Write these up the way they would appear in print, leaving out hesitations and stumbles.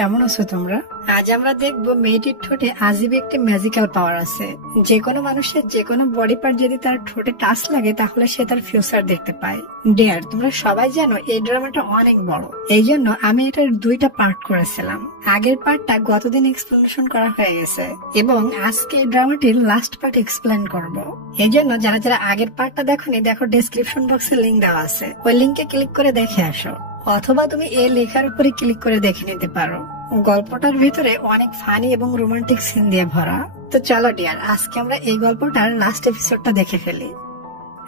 কেমন আছো তোমরা? আজ আমরা দেখবো মেয়েটির ঠোঁটে আজীব একটি ম্যাজিক্যাল পাওয়ার আছে। যে কোনো মানুষের যে কোনো বডি পার্ট যদি তার ঠোঁটে টাচ লাগে তাহলে সে তার ফিউচার দেখতে পায়। ডিয়ার, তোমরা সবাই জানো এই ড্রামাটা অনেক বড়, এই জন্য আমি এটার দুইটা পার্ট করেছিলাম। আগের পার্টটা গতদিন এক্সপ্লেনেশন করা হয়ে গেছে এবং আজকে এই ড্রামাটির লাস্ট পার্ট এক্সপ্লেন করব। এই জন্য যারা যারা আগের পার্টটা দেখোনি, দেখো ডেসক্রিপশন বক্সে লিঙ্ক দেওয়া আছে, ওই লিঙ্কে ক্লিক করে দেখে আসো, অথবা তুমি এই লেখার উপরে ক্লিক করে দেখে নিতে পারো। গল্পটার ভিতরে অনেক ফানি এবং রোমান্টিক সিন দিয়ে ভরা। তো চলো ডিয়ার, আজকে আমরা এই গল্পটার লাস্ট এপিসোডটা দেখে ফেলি।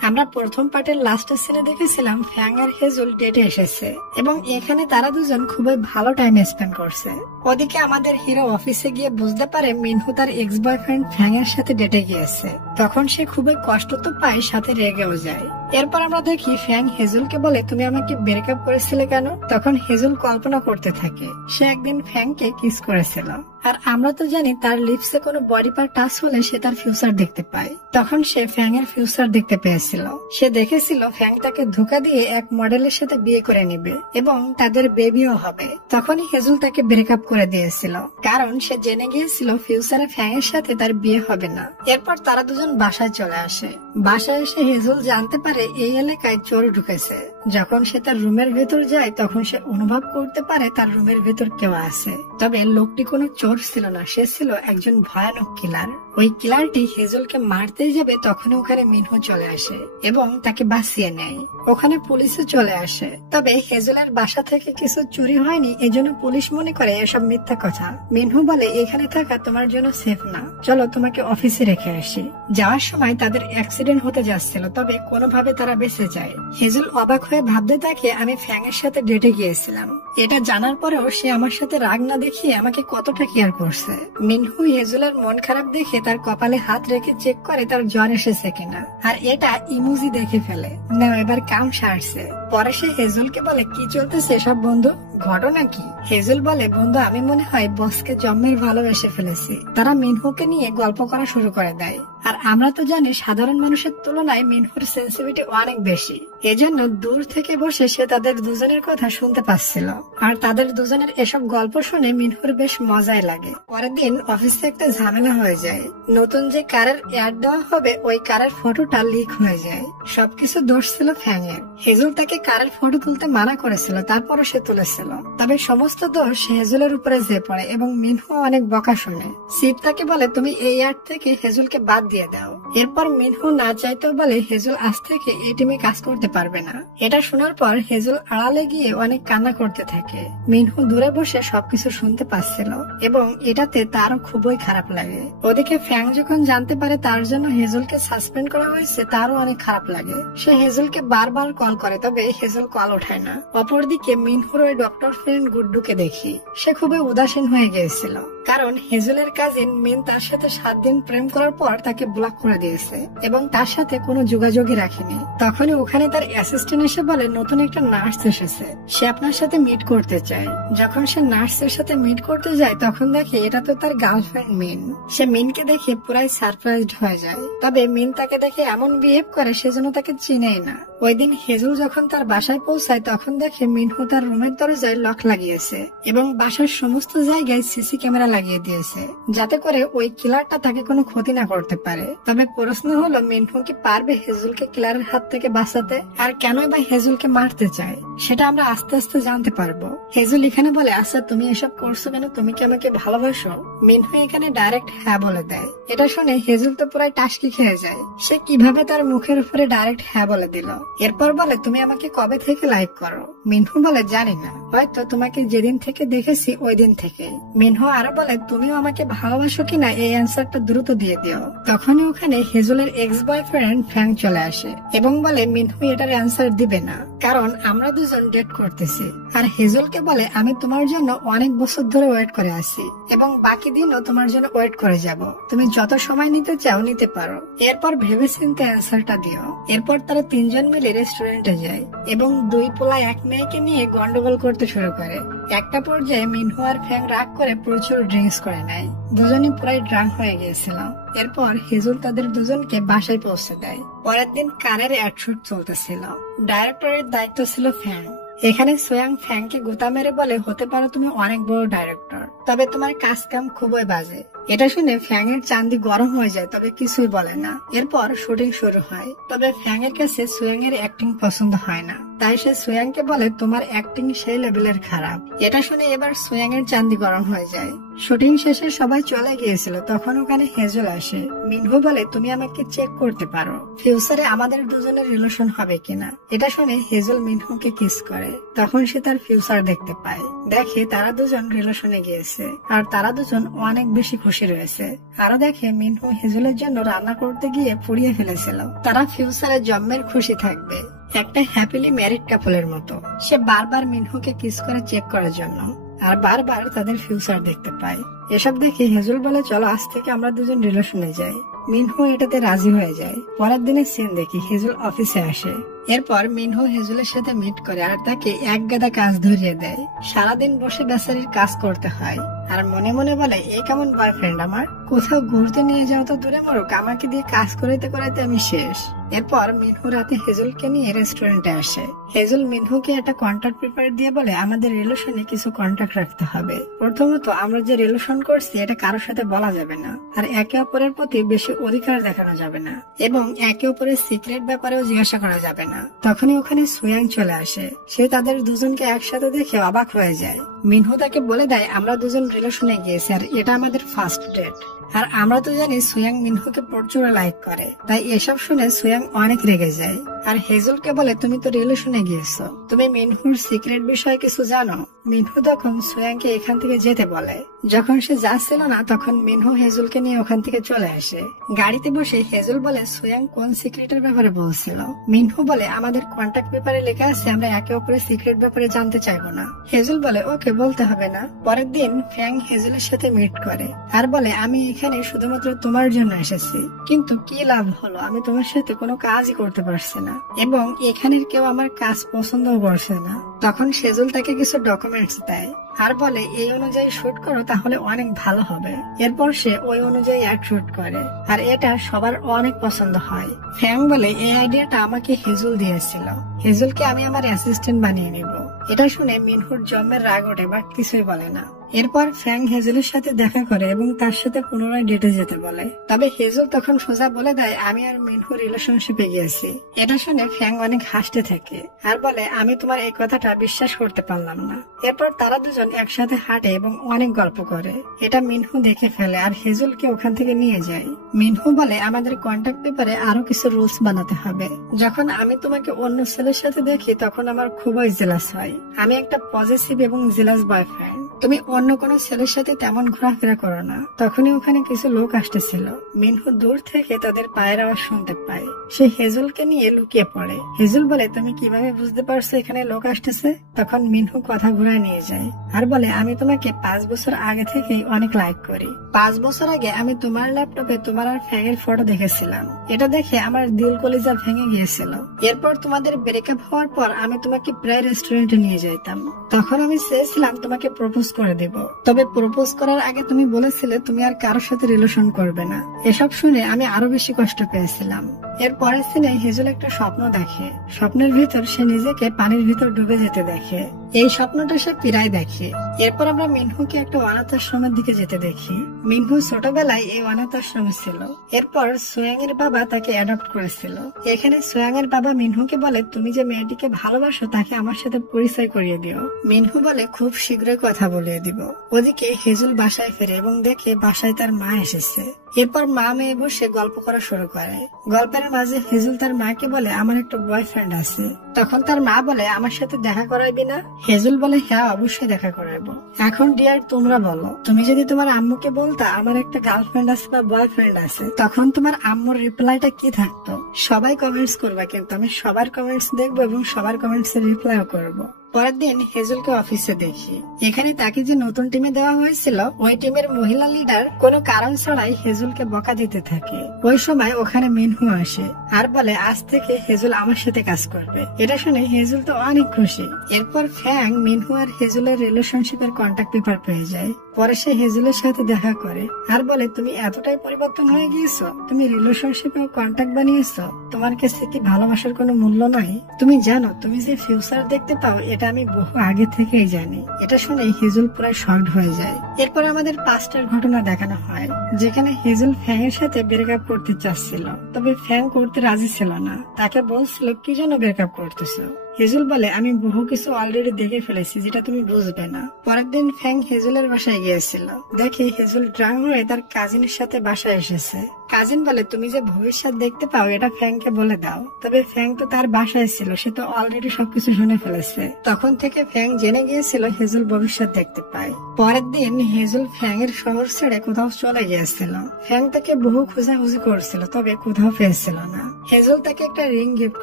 আমরা প্রথম পার্টের লাস্টের সিনে দেখেছিলাম ফ্যাং আর হেজুল ডেটে এসেছে এবং এখানে তারা দুজন খুবই ভালো টাইম স্পেন্ড করছে। ওদিকে আমাদের হিরো অফিসে গিয়ে বুঝতে পারে মিনহু তার এক্স বয়ফ্রেন্ড ফ্যাং এর সাথে ডেটে গিয়েছে। তখন সে খুবই কষ্ট তো পায়, সাথে রেগেও যায়। এরপর আমরা দেখি ফ্যাং হেজুলকে বলে, তুমি আমাকে ব্রেকআপ করেছিলে কেন? তখন হেজুল কল্পনা করতে থাকে সে একদিন ফ্যাংকে কিস করেছিল, আর আমরা তো জানি তার লিপসে কোনো বডি পার্ট টাচ হলে সে তার ফিউচার দেখতে পায়। তখন সে ফ্যাং এর ফিউচার দেখতে পেয়েছিল। সে দেখেছিল ফ্যাং তাকে ধোঁকা দিয়ে এক মডেলের সাথে বিয়ে করে নিবে এবং তাদের বেবিও হবে। তখনই হেজুল তাকে ব্রেকআপ করে দিয়েছিল, কারণ সে জেনে গিয়েছিল ফিউচারে ফ্যাং এর সাথে তার বিয়ে হবে না। এরপর তারা দুজন বাসায় চলে আসে। বাসায় এসে হেজুল জানতে পারে এই এলাকায় চোর ঢুকেছে। যখন সে তার রুমের ভেতর যায় তখন সে অনুভব করতে পারে তার রুমের ভেতর কেউ আছে। তবে লোকটি কোনো চোর ছিল না, সে ছিল একজন ভয়ানক কিলার। ওই কিলারটি হেজুলকে মারতেই যাবে তখনই ওখানে মিনহু চলে আসে এবং তাকে বাঁচিয়ে নেয়। ওখানে পুলিশও চলে আসে। তবে হেজুলের বাসা থেকে কিছু চুরি হয়নি, এজন্য পুলিশ মনে করে এসব মিথ্যা কথা। মিনহু বলে, এখানে থাকা তোমার জন্য সেফ না, চলো তোমাকে অফিসে রেখে আসি। যাওয়ার সময় তাদের অ্যাক্সিডেন্ট হতে যাচ্ছিল, তবে কোনোভাবে তারা বেঁচে যায়। হেজুল অবাক হয়ে ভাবতে থাকে, আমি ফ্যাং এর সাথে ডেটে গিয়েছিলাম। এটা জানার পরেও সে আমার সাথে রাগ না দেখিয়ে আমাকে কতটা কেয়ার করছে। মিনহু হেজুলের মন খারাপ দেখে তার কপালে হাত রেখে চেক করে তার জ্বর এসেছে কিনা, আর এটা ইমোজি দেখে ফেলে। না, এবার কাম সারছে। পরে সে হেজুলকে বলে, কি চলতেছে সব বন্ধু, ঘটনা কি? হেজুল বলে, বন্ধু আমি মনে হয় বসকে জম্মের ভালোবেসে ফেলেছি। তারা মিনহুকে নিয়ে গল্প করা শুরু করে দেয়। আর আমরা তো জানি সাধারণ মানুষের তুলনায় মিনহুর সেন্সিটিভিটি অনেক বেশি, এজন্য দূর থেকে বসে সে তাদের দুজনের কথা শুনতে পাচ্ছিল। আর তাদের দুজনের এসব গল্প শুনে মিনহুর বেশ মজাই লাগে। পরের দিন অফিসে একটা ঝামেলা হয়ে যায়। নতুন যে কারের অ্যাড দেওয়া হবে ওই কারের ফটোটা লিক হয়ে যায়। সবকিছু দোষ ছিল ফ্যাং এর। হেজুল তাকে কারের ফটো তুলতে মানা করেছিল, তারপরও সে তুলেছিল। তবে সমস্ত দোষ হেজুলের উপরে যে পড়ে এবং মিনহু অনেক বকা শুনে। সিপ তাকে বলে, তুমি এই অ্যাড থেকে হেজুলকে বাদ দিয়ে দাও। এরপর মিনহু না চাইতেও বলে হেজুল আজ থেকে এই টিমে কাজ করতে পারবে না। এটা শোনার পর হেজুল আড়ালে গিয়ে অনেক কান্না করতে থাকে। মিনহু দূরে বসে সবকিছু শুনতে পাচ্ছিল এবং এটাতে তারও খুবই খারাপ লাগে। ওদিকে ফ্যাং যখন জানতে পারে তার জন্য হেজুলকে সাসপেন্ড করা হয়েছে, তারও অনেক খারাপ লাগে। সে হেজুলকে বারবার কল করে, তবে হেজুল কল ওঠায় না। অপরদিকে মিনহুর ওই ডক্টর ফ্রেন্ড গুড্ডুকে দেখি, সে খুবই উদাসীন হয়ে গিয়েছিল, কারণ হেজুলের কাজিন মিন তার সাথে 7 দিন প্রেম করার পর তাকে ব্লক করে দিয়েছে এবং তার সাথে কোনো যোগাযোগই রাখেনি। তখনই ওখানে তার অ্যাসিস্ট্যান্ট এসে বলে, নতুন একটা নার্স এসেছে, সে আপনার সাথে মিট করতে চায়। যখন সে নার্সের সাথে মিট করতে যায় তখন দেখে এটা তো তার গার্লফ্রেন্ড মিন। সে মিনকে দেখে পুরাই সারপ্রাইজড হয়ে যায়। তবে মিন তাকে দেখে এমন বিহেভ করে সেজন্য তাকে চিনেই না। ওই দিন হেজুল যখন তার বাসায় পৌঁছায় তখন দেখে মিনহু তার রুমের দরজায় লক লাগিয়েছে এবং বাসার সমস্ত জায়গায় সিসি ক্যামেরা লাগিয়ে দিয়েছে, যাতে করে ওই কিলারটা তাকে কোনো ক্ষতি না করতে পারে। তবে প্রশ্ন হলো, মিনহু কি পারবে হেজুলকে কিলারের হাত থেকে বাঁচাতে? আর কেনই বা হেজুলকে মারতে চায় সেটা আমরা আস্তে আস্তে জানতে পারবো। হেজুল এখানে বলে, আচ্ছা তুমি এসব করছো কেন, তুমি কি আমাকে ভালোবাসো? মিনহু এখানে ডাইরেক্ট হ্যাঁ বলে দেয়। এটা শুনে হেজুল তো পুরাই টাসকি খেয়ে যায়। সে কিভাবে তার মুখের উপরে ডাইরেক্ট হ্যাঁ বলে দিল। এরপর বলে, তুমি আমাকে কবে থেকে লাইক করো? মিনহু বলে, জানি না, হয়তো তোমাকে যেদিন থেকে দেখেছি ওই দিন থেকে। মিনহু আরো বলে, তুমিও আমাকে ভালোবাসো কিনা এই অ্যান্সারটা দ্রুত দিয়ে দিও। তখনই ওখানে হেজুলের এক্স বয়ফ্রেন্ড ফ্যাং চলে আসে এবং বলে, মিনহু এটার অ্যান্সার দিবে না, কারণ আমরা দুজন ডেট করতেছি। আর হেজুলকে বলে, আমি তোমার জন্য অনেক বছর ধরে ওয়েট করে আছি এবং বাকি দিনও তোমার জন্য ওয়েট করে যাব। তুমি যত সময় নিতে চাও নিতে পারো, এরপর ভেবেচিন্তে অ্যান্সারটা দিও। এরপর তারা তিনজন মিলে রেস্টুরেন্টে যায় এবং 2 পোলা 1 মেয়েকে নিয়ে গন্ডগোল করতে শুরু করে। একটা পর্যায়ে মিনহু আর ফ্যাং রাগ করে প্রচুর ড্রিঙ্কস করে নেয়। দুজনই পুরাই ড্রাঙ্ক হয়ে গিয়েছিল। এরপর হেজুল তাদের দুজনকে বাসায় পৌঁছে দেয়। পরের দিন কারের অ্যাড শুট চলতেছিল। ডাইরেক্টরের দায়িত্ব ছিল ফ্যাং। এখানে সোয়াং ফ্যাংকে গোতা মেরে বলে, হতে পারো তুমি অনেক বড় ডাইরেক্টর, তবে তোমার কাজ কাম খুবই বাজে। এটা শুনে ফ্যাং এর চান্দি গরম হয়ে যায়, তবে কিছুই বলে না। এরপর শুটিং শুরু হয়, তবে ফ্যাং এর কাছে সোয়াং এর অ্যাক্টিং পছন্দ হয় না, তাই সে সোয়াং কে বলে তোমার অ্যাক্টিং সেই লেভেলের খারাপ। এটা শুনে এবার সোয়াং এর চান্দি গরম হয়ে যায়। শুটিং শেষে সবাই চলে গিয়েছিল, তখন ওখানে হেজল আসে। মিনহু বলে তুমি আমাকে চেক করতে পারো, ফিউচারে আমাদের দুজনের রিলেশন হবে কিনা। এটা শুনে হেজল মিনহুকে কিস করে, তখন সে তার ফিউচার দেখতে পায়। দেখে তারা দুজন রিলেশনে গিয়েছে, আর তারা দুজন অনেক বেশি খুশি রয়েছে। আরো দেখে মিনহু হেজলের জন্য রান্না করতে গিয়ে পুড়িয়ে ফেলেছিল। তারা ফিউচারে জন্মের খুশি থাকবে, একটা হ্যাপিলি ম্যারিড কাপলের মতো। সে বারবার মিনহুকে কিস করে চেক করার জন্য, আর বারবার তাদের ফিউচার দেখতে পায়। এসব দেখে হেজল বলে চলো আজ থেকে আমরা দুজন রিলেশনে যাই। মিনহু এটাতে রাজি হয়ে যায়। পরের দিনের সিন দেখি হেজল অফিসে আসে। এরপর মিনহু হেজলের সাথে মিট করে আর তাকে এক গাদা কাজ ধরিয়ে দেয়। সারাদিন বসে বেচারির কাজ করতে হয়, আর মনে মনে বলে এ কেমন বয়ফ্রেন্ড আমার, কোথাও ঘুরতে নিয়ে যাও তো দূরে মরুক, আমাকে দিয়ে কাজ করাইতে করাইতে আমি শেষ। এরপর মিনহু রাতে হেজলকে নিয়ে রেস্টুরেন্টে আসে। হেজল মিনহুকে একটা কন্ট্রাক্ট পেপার দিয়ে বলে আমাদের রিলেশনে কিছু কন্ট্রাক্ট রাখতে হবে। প্রথমত আমরা যে রিলেশন করছি এটা কারোর সাথে বলা যাবে না, আর একে অপরের প্রতি বেশি অধিকার দেখানো যাবে না, এবং একে অপরের সিক্রেট ব্যাপারেও জিজ্ঞাসা করা যাবে না। তখনই ওখানে সুয়াং চলে আসে। সে তাদের দুজনকে একসাথে দেখে অবাক হয়ে যায়। মিনহু তাকে বলে দেয় আমরা দুজন রিলেশনে গিয়েছি, আর এটা আমাদের ফার্স্ট ডেট। আর আমরা তো জানি সুয়াং মিনহুকে প্রচুর লাইক করে, তাই এসব শুনে সুয়াং অনেক রেগে যায়। আর হেজলকে বলে তুমি তো রিলেশনে গিয়েছো, তুমি মিনহুর সিক্রেট বিষয়ে কিছু জানো। মিনহু তখন সুয়াংকে এখান থেকে যেতে বলে। যখন সে যাচ্ছিল না তখন মিনহু হেজলকে নিয়ে ওখান থেকে চলে আসে। গাড়িতে বসে হেজল বলে সুয়াং কোন সিক্রেটের ব্যাপারে বলছিল। মিনহু বলে আমাদের কন্ট্যাক্ট পেপারে লেখা আছে আমরা একে অপরের সিক্রেট ব্যাপারে জানতে চাইবো না। হেজল বলে ওকে, বলতে হবে না। পরের দিন ফ্যাং হেজলের সাথে মিট করে আর বলে আমি এখানে শুধুমাত্র তোমার জন্য এসেছি, কিন্তু কি লাভ হলো, আমি তোমার সাথে কোনো কাজই করতে পারছি না, এবং এখানের কেউ আমার কাজ পছন্দও করছে না। তখন সেজল তাকে কিছু ডকুমেন্টস দেয় আর বলে এই অনুযায়ী শুট করো, তাহলে অনেক ভালো হবে। এরপর সে ওই অনুযায়ী এক শুট করে, আর এটা সবার অনেক পছন্দ হয়। ফ্যাং বলে এই আইডিয়াটা আমাকে হেজল দিয়েছিল, হেজলকে আমি আমার অ্যাসিস্ট্যান্ট বানিয়ে নিব। এটা শুনে মিনহুর জন্মের রাগ ওঠে, বাট কিছুই বলে না। এরপর ফ্যাং হেজলের সাথে দেখা করে এবং তার সাথে পুনরায় ডেটে যেতে বলে। তবে হেজল তখন সোজা বলে দেয় আমি আর মিনহু রিলেশনশিপে গিয়েছি। এটা শুনে ফ্যাং অনেক হাসতে থাকে আর বলে আমি তোমার এই কথাটা বিশ্বাস করতে পারলাম না। এরপর তারা দুজন একসাথে হাঁটে এবং অনেক গল্প করে। এটা মিনহু দেখে ফেলে আর হেজলকে ওখান থেকে নিয়ে যায়। মিনহু বলে আমাদের কন্ট্যাক্ট পেপারে আরো কিছু রুলস বানাতে হবে। যখন আমি তোমাকে অন্য ছেলের সাথে দেখি তখন আমার খুবই জেলাস হয়। আমি একটা পজিটিভ এবং জেলাস বয়ফ্রেন্ড, তুমি অন্য কোনো ছেলের সাথে তেমন ঘোরাফেরা করো না। তখনই ওখানে কিছু লোক আসতেছিল। মিনহু দূর থেকে তাদের পায়ের আওয়াজ শুনতে পায়। সে হেজলকে নিয়ে লুকিয়ে পড়ে। হেজল বলে তুমি কিভাবে বুঝতে পারছো এখানে লোক আসতেছে? তখন মিনহু কথা ঘুরায় নিয়ে যায় আর বলে আমি তোমাকে 5 বছর আগে থেকেই অনেক লাইক করি। 5 বছর আগে আমি তোমার ল্যাপটপে তোমার আর ফ্যাংয়ের ফটো দেখেছিলাম, এটা দেখে আমার দিল কলিজা ভেঙে গিয়েছিল। এরপর তোমাদের ব্রেকআপ হওয়ার পর আমি তোমাকে প্রায় রেস্টুরেন্টে নিয়ে যাইতাম। তখন আমি চেয়েছিলাম তোমাকে প্রপোজ করে দেব, তবে প্রপোজ করার আগে তুমি বলেছিলে তুমি আর কারোর সাথে রিলেশন করবে না। এসব শুনে আমি আরো বেশি কষ্ট পেয়েছিলাম। এর পরের দিনে হেজল একটা স্বপ্ন দেখে। স্বপ্নের ভিতর সে নিজেকে পানির ভিতর ডুবে যেতে দেখে। এই স্বপ্নটা সে প্রায় দেখে। এরপর আমরা মিনহুকে একটা অনাথ আশ্রমের দিকে যেতে দেখি। মিনহু ছোটবেলায় এই অনাথ আশ্রমে ছিল। এরপর সোয়াং এর বাবা তাকে অ্যাডপ্ট করেছিল। এখানে সোয়াং এর বাবা মিনহুকে বলে তুমি যে মেয়েটিকে ভালোবাসো তাকে আমার সাথে পরিচয় করিয়ে দিও। মিনহু বলে খুব শীঘ্রই কথা বলিয়ে দিব। ওদিকে হেজল বাসায় ফেরে এবং দেখে বাসায় তার মা এসেছে। এরপর মা মেয়ে বসে গল্প করা শুরু করে। গল্পের মাঝে হেজল তার মাকে বলে আমার একটা বয়ফ্রেন্ড আছে। তখন তার মা বলে আমার সাথে দেখা করাইবি না? হেজল বলে হ্যাঁ অবশ্যই দেখা করাবো। এখন ডিয়ার তোমরা বলো, তুমি যদি তোমার আম্মুকে বলতা আমার একটা গার্লফ্রেন্ড আছে বা বয়ফ্রেন্ড আছে, তখন তোমার আম্মুর রিপ্লাইটা কি থাকতো? সবাই কমেন্টস করবা, কিন্তু আমি সবার কমেন্টস দেখবো এবং সবার কমেন্টস এর রিপ্লাইও করবো। পরের দিন হেজলকে অফিসে দেখি। এখানে তাকে যে নতুন টিমে দেওয়া হয়েছিল ওই টিমের মহিলা লিডার কোনো কারণ ছাড়াই হেজলকে বকা দিতে থাকে। ওই সময় ওখানে মিনহু আসে আর বলে আজ থেকে হেজল আমার সাথে কাজ করবে। এটা শুনে হেজল তো অনেক খুশি। এরপর ফ্যাং মিনহু আর হেজলের রিলেশনশিপের কন্ট্যাক্ট পেপার পেয়ে যায়। পরে সে হেজলের সাথে দেখা করে আর বলে তুমি এতটাই পরিবর্তন হয়ে গিয়েছো, তুমি রিলেশনশিপে কন্ট্যাক্ট বানিয়েছো, তোমার কাছে কি ভালোবাসার কোনো মূল্য নাই? তুমি জানো তুমি যে ফিউচার দেখতে পাও এটা এটা আমি বহু আগে থেকেই জানি। এটা শুনে হেজুল পুরো শকড হয়ে যায়। এরপর আমাদের পাস্টের ঘটনা দেখানো হয়, যেখানে হেজুল ফ্যাং এর সাথে ব্রেকআপ করতে চাচ্ছিল, তবে ফ্যাং করতে রাজি ছিল না। তাকে বলছিল কি জন্য ব্রেকআপ করতেছো। হেজুল বলে আমি বহু কিছু অলরেডি দেখে ফেলেছি যেটা তুমি বুঝবে না। পরের দিন ফ্যাং হেজুলের বাসায় গিয়েছিল। দেখে হেজুল ড্রাং হয়ে তার কাজিনের সাথে বাসায় এসেছে। কাজিন বলে তুমি যে ভবিষ্যৎ দেখতে পাও এটা ফ্যাংকে বলে দাও। তবে ফ্যাং তো তার বাসায় ছিল, সে তো অলরেডি সবকিছু শুনে ফেলেছে। তখন থেকে ফ্যাং জেনে গিয়েছিল হেজুল ভবিষ্যৎ দেখতে পায়। পরের দিন হেজুল ফ্যাং এর শহর ছেড়ে কোথাও চলে গিয়েছিল। ফ্যাং তাকে বহু খোঁজাখুঁজি করছিল, তবে কোথাও পেয়েছিল না। হেজুল তাকে একটা রিং গিফট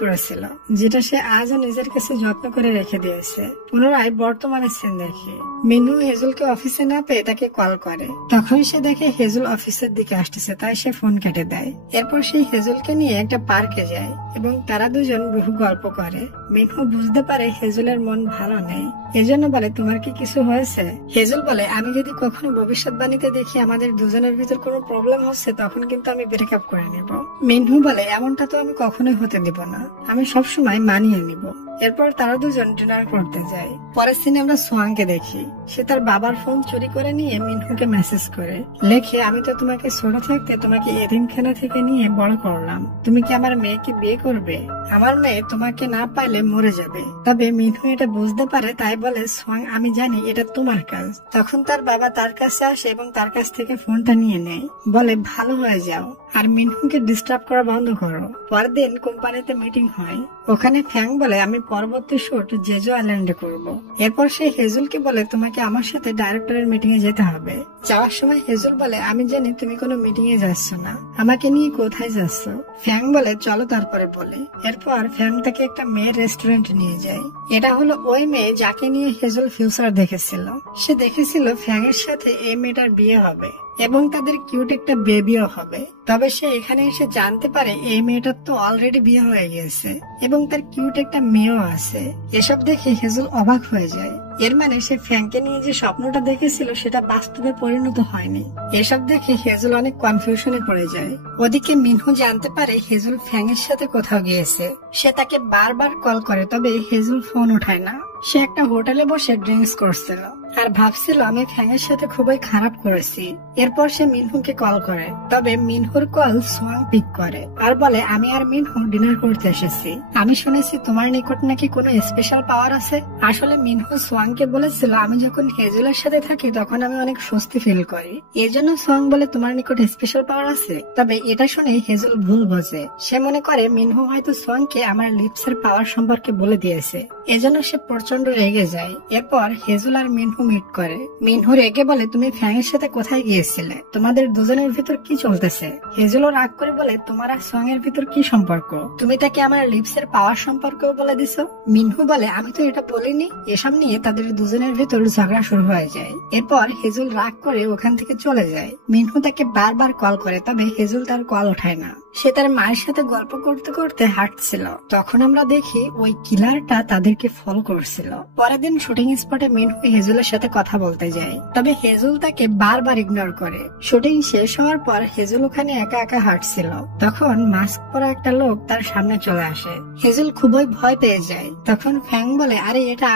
করেছিল, যেটা সে আজও নিজের কাছে যত্ন করে রেখে দিয়েছে। পুনরায় বর্তমানে সিন দেখে মিনু হেজুলকে অফিসে না পেয়ে তাকে কল করে। তখন সে দেখে হেজুল অফিসের দিকে আসতেছে, তাই সে ফোন কেটে দেয়। এরপর সেই হেজুলকে নিয়ে একটা পার্কে যায় এবং তারা দুজন বহু গল্প করে। মিনু বুঝতে পারে হেজুলের মন ভালো নেই, এজন্য বলে তোমার কি কিছু হয়েছে। হেজুল বলে আমি যদি কখনো ভবিষ্যৎবাণীতে দেখি আমাদের দুজনের ভিতর কোনো প্রবলেম হচ্ছে, তখন কিন্তু আমি ব্রেকআপ করে নেব। মিনু বলে এমনটা তো আমি কখনোই হতে দেব না, আমি সবসময় মানিয়ে নিব। এরপর তারা দুজন ডিনার করতে যায়। পরের সিনে আমরা সোয়াংকে দেখি। সে তার বাবার ফোন চুরি করে নিয়ে মিনহুকে মেসেজ করে লেখে আমি তো তোমাকে ছোট থাকতে তোমাকে এতিমখানা থেকে নিয়ে বড় করলাম, তুমি কি আমার মেয়েকে বিয়ে করবে? আমার মেয়ে তোমাকে না পাইলে মরে যাবে। তবে মিনহু এটা বুঝতে পারে, তাই বলে সোয়াং আমি জানি এটা তোমার কাজ। তখন তার বাবা তার কাছে আসে এবং তার কাছ থেকে ফোনটা নিয়ে নেয়, বলে ভালো হয়ে যাও আর মিনহুকে ডিস্টার্ব করা বন্ধ করো। পরের দিন কোম্পানিতে মিটিং হয়। ওখানে ফ্যাং বলে আমি পরবর্তী শুট জেজো আইল্যান্ডে করব। এরপর সে হেজুলকে বলে তোমাকে আমার সাথে ডাইরেক্টরের মিটিং এ যেতে হবে। যাওয়ার সময় হেজুল বলে আমি জানি তুমি কোনো মিটিং এ যাচ্ছ না, আমাকে নিয়ে কোথায় যাচ্ছ? ফ্যাং বলে চলো তারপরে বলে। এরপর ফ্যাং তাকে একটা মেয়ের রেস্টুরেন্টে নিয়ে যায়। এটা হলো ওই মেয়ে যাকে নিয়ে হেজুল ফিউচার দেখেছিল। সে দেখেছিল ফ্যাং এর সাথে এই মেয়েটার বিয়ে হবে এবং তাদের কিউট একটা বেবিও হবে। তবে সে এখানে এসে জানতে পারে এই মেয়েটার তো অলরেডি বিয়ে হয়ে গিয়েছে এবং তার কিউট একটা মেয়েও আছে। এসব দেখে হেজুল অবাক হয়ে যায়। এর মানে সে ফ্যাংকে নিয়ে যে স্বপ্নটা দেখেছিল সেটা বাস্তবে পরিণত হয়নি। এসব দেখে হেজুল অনেক কনফিউশনে পড়ে যায়। ওদিকে মিনহু জানতে পারে হেজুল ফ্যাং এর সাথে কোথাও গিয়েছে। সে তাকে বারবার কল করে, তবে হেজুল ফোন উঠায় না। সে একটা হোটেলে বসে ড্রিঙ্কস করছিল আর ভাবছিল আমি ফ্যাং এর সাথে খুবই খারাপ করেছি। এরপর সে মিনহুকে কল করে, তবে মিনহুর কল সোয়াং পিক করে আর বলে আমি আর মিনহু ডিনার করতে এসেছি। আমি শুনেছি তোমার নিকট নাকি কোনো স্পেশাল পাওয়ার আছে। আসলে মিনহু সোয়াংকে বলেছিল আমি যখন হেজুলের সাথে থাকি তখন আমি অনেক স্বস্তি ফিল করি, এজন্য সোয়াং বলে তোমার নিকট স্পেশাল পাওয়ার আছে। তবে এটা শুনে হেজুল ভুল বোঝে। সে মনে করে মিনহু হয়তো সোয়াংকে আমার লিপসের পাওয়ার সম্পর্কে বলে দিয়েছে, এজন্য সে প্রচন্ড রেগে যায়। এরপর হেজুল আর মিনহু মিট করে। মিনহু রেগে বলে তুমি ফ্যাং এর সাথে কোথায় গিয়েছিলে, তোমাদের দুজনের ভিতর কি চলতেছে? হেজুলও রাগ করে বলে তোমার আর সোয়াং এর ভিতর কি সম্পর্ক, তুমি তাকে আমার লিপসের পাওয়ার সম্পর্কেও বলে দিছো। মিনহু বলে আমি তো এটা বলিনি। এসব নিয়ে তাদের দুজনের ভিতর ঝগড়া শুরু হয়ে যায়। এরপর হেজুল রাগ করে ওখান থেকে চলে যায়। মিনহু তাকে বারবার কল করে, তবে হেজুল তার কল ওঠায় না। সে তার মায়ের সাথে গল্প করতে করতে হাঁটছিল। তখন আমরা দেখি ওই কিলারটা তাদেরকে ফলো করছিল। পরের দিন শুটিং স্পটে মিনহু হেজুলের সাথে কথা বলতে যায়, তবে হেজুল তাকে বারবার ইগনোর করে। শুটিং শেষ হওয়ার পর হেজুল ওখানে একা একা হাঁটছিল। তখন মাস্ক পরা একটা লোক তার সামনে চলে আসে। হেজুল খুবই ভয় পেয়ে যায়। তখন ফ্যাং বলে আরে এটা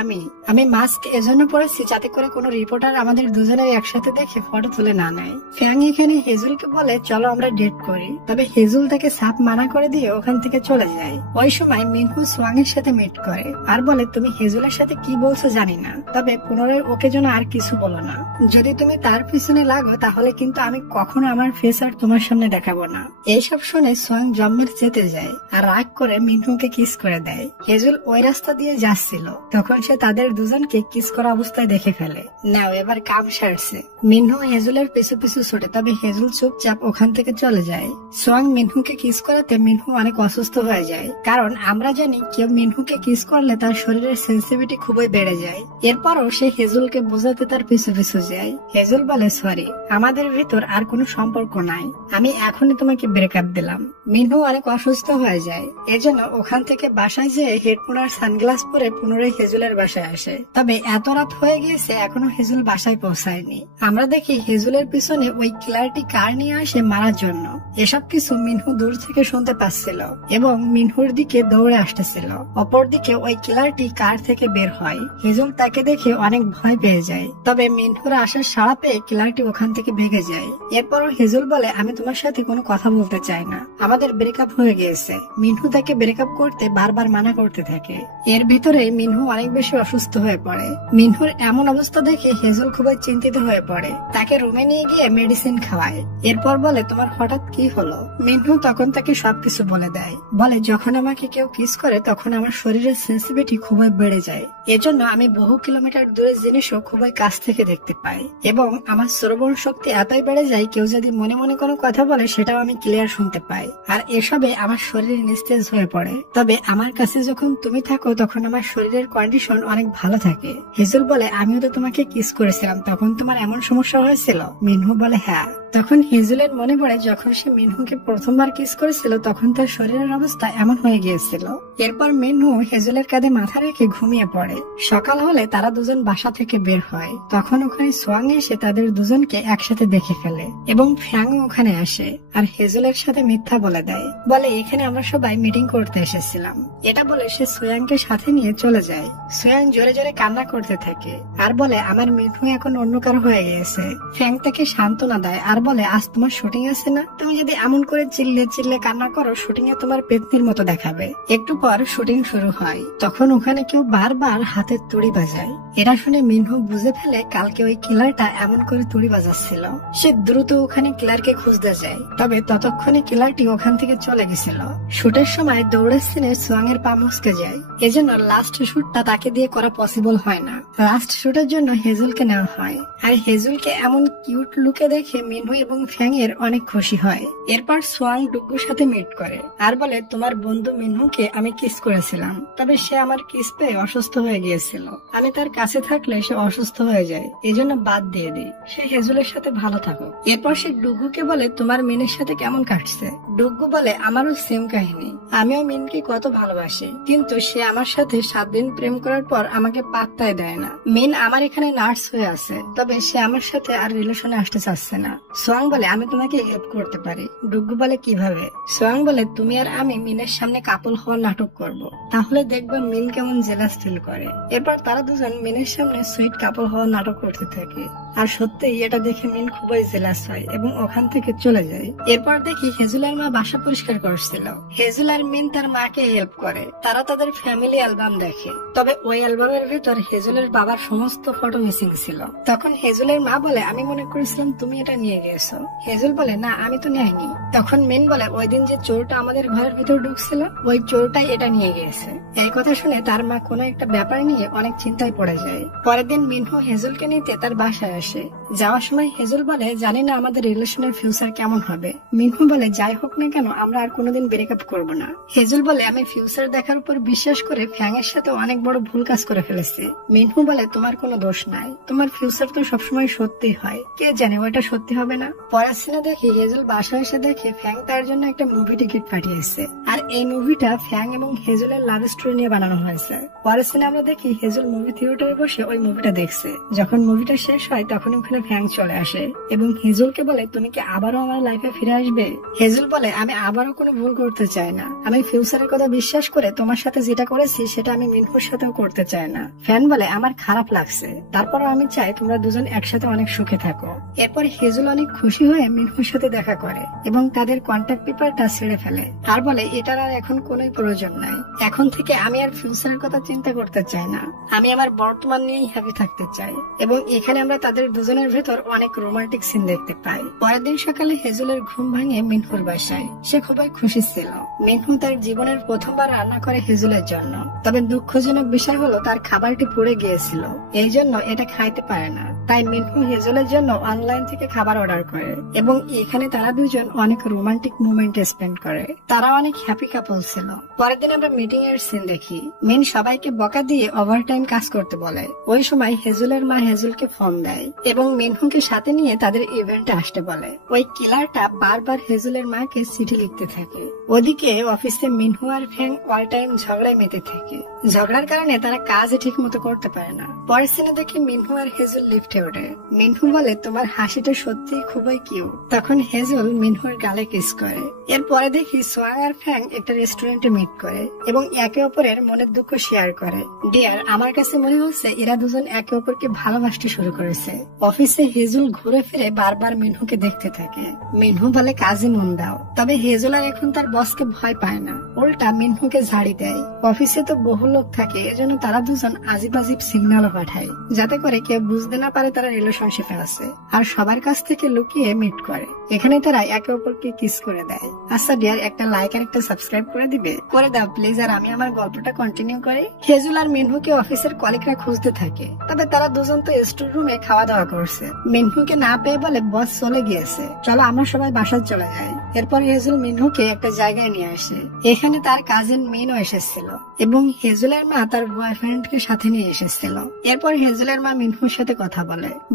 আমি মাস্ক এজন্য পরেছি যাতে করে কোনো রিপোর্টার আমাদের দুজনের একসাথে দেখে ফটো তুলে না নেয়। ফ্যাং এখানে হেজুলকে বলে চলো আমরা ডেট করি, তবে হেজুল তাকে সাপ মানা করে দিয়ে ওখান থেকে চলে যায়। ওই সময় মিনহু সোয়াং এর সাথে মিট করে আর বলে তুমি হেজুলের সাথে কি বলছো জানি না, তবে পুনরায় ওকে যেন আর কিছু বলো না। যদি তুমি তার পিছনে লাগো তাহলে কিন্তু আমি কখনো আমার ফেস আর তোমার সামনে দেখাবো না। এইসব শুনে সোয়াং জম্মের যেতে যায় আর রাগ করে মিনহুকে কিস করে দেয়। হেজুল ওই রাস্তা দিয়ে যাচ্ছিল, তখন সে তাদের দুজনকে কিস করা অবস্থায় দেখে ফেলে। নাও এবার কাম সারছে। মিনহু হেজুলের পিছু পিছু ছোটে, তবে হেজুল চুপচাপ ওখান থেকে চলে যায়। সোয়াং মিনহুকে কিস করাতে মিনহু অনেক অসুস্থ হয়ে যায়, কারণ আমরা জানি কেউ মিনহুকে কিস করলে তার শরীরের সেন্সিটিভিটি খুবই বেড়ে যায়। এরপরও সে হেজুলকে বোঝাতে তার পিছু পিছু যায়। হেজুল বলে সরি, আমাদের ভিতর আর কোনো সম্পর্ক নাই, আমি এখনই তোমাকে ব্রেকআপ দিলাম। মিনহু অনেক অসুস্থ হয়ে যায়, এজন্য ওখান থেকে বাসায় যেয়ে হেডফোন আর সানগ্লাস পরে পুনরায় হেজুলের বাসায় আসে। তবে এত রাত হয়ে গিয়েছে এখনো হেজুল বাসায় পৌঁছায়নি। আমরা দেখি হেজুলের পিছনে ওই কিলারটি কার নিয়ে আসে মারার জন্য। এসব কিছু মিনহু মিনহু দূর থেকে শুনতে পাচ্ছিল এবং মিনহুর দিকে দৌড়ে আসতেছিল। অপরদিকে ওই কিলারটি কার থেকে বের হয়। হেজুল তাকে দেখে অনেক ভয় পেয়ে যায়, তবে মিনহুর আসার সাড়া পেয়ে কিলারটি ওখান থেকে ভেগে যায়। এরপরও হেজুল বলে, আমি তোমার সাথে কোনো কথা বলতে চাই না, আমাদের ব্রেকআপ হয়ে গিয়েছে। মিনহু তাকে ব্রেকআপ করতে বারবার মানা করতে থাকে। এর ভিতরে মিনহু অনেক বেশি অসুস্থ হয়ে পড়ে। মিনহুর এমন অবস্থা দেখে হেজুল খুবই চিন্তিত হয়ে পড়ে, তাকে রুমে নিয়ে গিয়ে মেডিসিন খাওয়ায়। এরপর বলে, তোমার হঠাৎ কি হলো? মিনহু তখন তাকে সবকিছু বলে দেয়। বলে, যখন আমাকে কেউ কিস করে তখন আমার শরীরের সেন্সিটিভিটি খুবই বেড়ে যায়, এজন্য আমি বহু কিলোমিটার দূরের জিনিসও খুবই কাছ থেকে দেখতে পাই এবং আমার শ্রবণ শক্তি এতই বেড়ে যায় কেউ যদি মনে মনে কোনো কথা বলে সেটাও আমি ক্লিয়ার শুনতে পাই। আর এসবে আমার শরীর নিস্তেজ হয়ে পড়ে। তবে আমার কাছে যখন তুমি থাকো তখন আমার শরীরের কন্ডিশন অনেক ভালো থাকে। হেজুল বলে, আমিও তো তোমাকে কিস করেছিলাম, তখন তোমার এমন সমস্যা হয়েছিল? মিনহু বলে, হ্যাঁ। তখন হেজুলের মনে পড়ে যখন সে মিনহুকে প্রথমবার কিস করেছিল তখন তার শরীরের অবস্থা এমন হয়ে গিয়েছিল। এরপর মিনহু হেজুলের কাঁধে মাথা রেখে ঘুমিয়ে পড়ে। সকাল হলে তারা দুজন বাসা থেকে বের হয়। তখন ওখানে সোয়াং এসে তাদের দুজনকে একসাথে দেখে ফেলে এবং ফ্যাং ওখানে আসে আর হেজুলের সাথে মিথ্যা বলে দেয়। বলে, এখানে আমরা সবাই মিটিং করতে এসেছিলাম। এটা বলে সে সোয়াংকে সাথে নিয়ে চলে যায়। সোয়াং জোরে জোরে কান্না করতে থাকে আর বলে, আমার মিনহু এখন অন্য কারো হয়ে গিয়েছে। ফ্যাং তাকে সান্ত্বনা দেয় আর বলে, আজ তোমার শুটিং আছে না, তুমি যদি এমন করে চিল্লে চিল্লে কান্না করো শুটিং এ তোমার পেতনির মতো দেখাবে। একটু পর শুটিং শুরু হয়। তখন ওখানে কেউ বারবার হাতের তুড়ি বাজায়। এটা শুনে মিনহু বুঝে ফেলে কালকে ওই কিলারটা এমন করে তুড়ি বাজাচ্ছিল। সে দ্রুত ওখানে কিলারকে খুঁজতে যায়, তবে ততক্ষণে কিলারটি ওখান থেকে চলে গেছিল। শুটের সময় দৌড়ের সিনে সোয়াং এর পা মুচকে যায়, এজন্য লাস্ট শুটটা তাকে দিয়ে করা পসিবল হয় না। লাস্ট শুটের জন্য হেজুলকে নেওয়া হয় আর হেজুলকে এমন কিউট লুকে দেখে মিনহু এবং ফ্যাং এর অনেক খুশি হয়। এরপর সোয়াং ডুগ্গুর সাথে মিট করে আর বলে, তোমার বন্ধু মিনহুকে আমি কিস করেছিলাম, তবে সে আমার কিস পেয়ে অসুস্থ হয়ে গিয়েছিল। আমি তার কাছে থাকলে সে অসুস্থ হয়ে যায়, এজন্য বাদ দিয়ে দিই। সে হেজুলের সাথে ভালো থাকো। এরপর সে ডুগ্গুকে বলে, তোমার মিনের সাথে কেমন কাটছে? ডুগ্গু বলে, আমারও সেম কাহিনী, আমিও মিনকে কত ভালোবাসি, কিন্তু সে আমার সাথে 7 দিন প্রেম করার পর আমাকে পাত্তাই দেয় না। মিন আমার এখানে নার্স হয়ে আছে, তবে সে আমার সাথে আর রিলেশনে আসতে চাচ্ছে না। সোয়াং বলে, আমি তোমাকে হেল্প করতে পারি। ডুগ্গু বলে, কিভাবে? সোয়াং বলে, তুমি আর আমি মিনের সামনে কাপল হওয়ার নাটক করব, তাহলে দেখবে মিন কেমন জেলাস ফিল করে। এরপর তারা দুজন মিনের সামনে সুইট কাপল হওয়ার নাটক করতে থাকে আর সত্যিই এটা দেখে মিন খুবই জেলাস হয় এবং ওখান থেকে চলে যায়। এরপর দেখি হেজুলের মা বাসা পরিষ্কার করছিল। হেজুল আর মিন তার মাকে হেল্প করে। তারা তাদের ফ্যামিলি অ্যালবাম দেখে, তবে ওই অ্যালবামের ভিতর হেজুলের বাবার সমস্ত ফটো মিসিং ছিল। তখন হেজুলের মা বলে, আমি মনে করেছিলাম তুমি এটা নিয়ে গেছো। হেজুল বলে, না আমি তো নেয়নি। তখন মিন বলে, ওই দিন যে চোরটা আমাদের ঘরের ভিতর ঢুকছিল ওই চোরটাই এটা নিয়ে গিয়েছে। এই কথা শুনে তার মা কোনো একটা ব্যাপার নিয়ে অনেক চিন্তায় পড়ে যায়। পরের দিন মিনহু হেজুলকে নিতে তার বাসায় আসে। যাওয়ার সময় হেজুল বলে, জানি না আমাদের রিলেশনের ফিউচার কেমন হবে। মিনহু বলে, যাই হোক না কেন আমরা আর কোনোদিন ব্রেকআপ করব না। হেজুল বলে, আমি ফিউচার দেখার উপর বিশ্বাস করে ফ্যাং এর সাথে অনেক বড় ভুল কাজ করে ফেলেছি। মিনহু বলে, তোমার কোনো দোষ নাই, তোমার ফিউচার তো সবসময় সত্যি হয়, কে জানে ওটা সত্যি হবে না। পরের সিনে দেখি হেজুল বাসায় এসে দেখে ফ্যাং তার জন্য একটা মুভি টিকিট পাঠিয়েছে আর এই মুভিটা ফ্যাং এবং হেজুলের লাভ স্টোরি নিয়ে বানানো হয়েছে। পরের সিনে আমরা দেখি হেজুল মুভি থিয়েটারে বসে ওই মুভিটা দেখছে। যখন মুভিটা শেষ হয় তখন ওখানে ফ্যাং চলে আসে এবং হেজুলকে বলে, তুমি কি আবারও আমার লাইফে ফিরে আসবে? হেজুল বলে, আমি আবারও কোনো ভুল করতে চাই না, আমি ফিউচারের কথা বিশ্বাস করে তোমার সাথে যেটা করেছি সেটা আমি মিনহুর সাথেও করতে চাই না। ফ্যান বলে, আমার খারাপ লাগছে, তারপরও আমি চাই তোমরা দুজন একসাথে অনেক সুখে থাকো। এরপর হেজুল অনেক খুশি হয়ে মিনহুর সাথে দেখা করে এবং তাদের কন্ট্যাক্ট পেপারটা ছেড়ে ফেলে আর বলে, এটার আর এখন কোনোই প্রয়োজন নাই। এখন থেকে আমি আর ফিউচারের কথা চিন্তা করতে চাই না, আমি আমার বর্তমান নিয়েই হ্যাপি থাকতে চাই। এবং এখানে আমরা তাদের দুজনের ভেতর অনেক রোমান্টিক সিন দেখতে পাই। পরের দিন সকালে হেজুলের ঘুম ভাঙে মিনহুর বাসায়। সে খুবই খুশি ছিল। মিনহু তার জীবনের প্রথমবার রান্না করে হেজুলের জন্য, তবে দুঃখজনক বিষয় হলো তার খাবারটি পুড়ে গিয়েছিল, এই জন্য এটা খাইতে পারে না। তাই মিনহু হেজুলের জন্য অনলাইন থেকে খাবার অর্ডার করে এবং এখানে তারা দুজন অনেক রোমান্টিক মুভমেন্ট স্পেন্ড করে। তারা অনেক হ্যাপি কাপল ছিল। পরের দিন আমরা মিটিং এর সিন দেখি। মিন সবাইকে বকা দিয়ে ওভারটাইম কাজ করতে বলে। ওই সময় হেজুলের মা হেজুলকে ফোন দেয় এবং মিনহুকে সাথে নিয়ে তাদের ইভেন্টে আসতে বলে। ওই কিলারটা বারবার হেজুলের মাকে চিঠি লিখতে থাকে। ওদিকে অফিসে মিনহু আর ফ্যাং অল টাইম ঝগড়ায় মেতে থাকে। ঝগড়ার কারণে তারা কাজ ঠিক মতো করতে পারে না। পরের সিনে দেখি মিনহু আর হেজুল লিফটে হেসে ওঠে। মিনহু বলে তোমার হাসিটা সত্যি খুবই কিউট। তখন হেজল মিনহুর গালে কিস করে। এরপরে দেখি সোয়াং আর ফ্যাং একটা রেস্টুরেন্টে মিট করে এবং একে অপরের মনের দুঃখ শেয়ার করে। ডিয়ার, আমার কাছে মনে হচ্ছে এরা দুজন একে অপরকে ভালোবাসতে শুরু করেছে। অফিসে হেজল ঘুরে ফিরে বারবার মিনহুকে দেখতে থাকে। মিনহু বলে কাজে মন দাও। তবে হেজল আর এখন তার বসকে ভয় পায় না, উল্টা মিনহুকে ঝাড়ি দেয়। অফিসে তো বহু লোক থাকে, এজন্য তারা দুজন আজিব আজিব সিগন্যালও পাঠায় যাতে করে কেউ বুঝতে না পারে তারা রিলেশনশিপে আছে, আর সবার কাছ থেকে লুকিয়ে মিট করে। এখানে তারা একে অপরকে কিস করে দেয়। আচ্ছা ডিয়ার, একটা লাইক আর একটা সাবস্ক্রাইব করে দিবে? করে দাও প্লিজ। আর আমি আমার গল্পটা কন্টিনিউ করি। হেজুল আর মিনহুকে অফিসের কলিগরা খুঁজতে থাকে, তবে তারা দুজন তো স্টোর রুমে খাওয়া দাওয়া করছে। মিনহুকে না পেয়ে বলে বস চলে গিয়েছে, চলো আমরা সবাই বাসায় চলে যাই। এরপর হেজুল মিনহুকে একটা জায়গায় নিয়ে আসে। এখানে তার কাজিন মিনও এসেছিল এবং হেজুলের মা তার বয়ফ্রেন্ডকে সাথে নিয়ে এসেছিল। এরপর হেজুলের মা মিনহুর সাথে কথা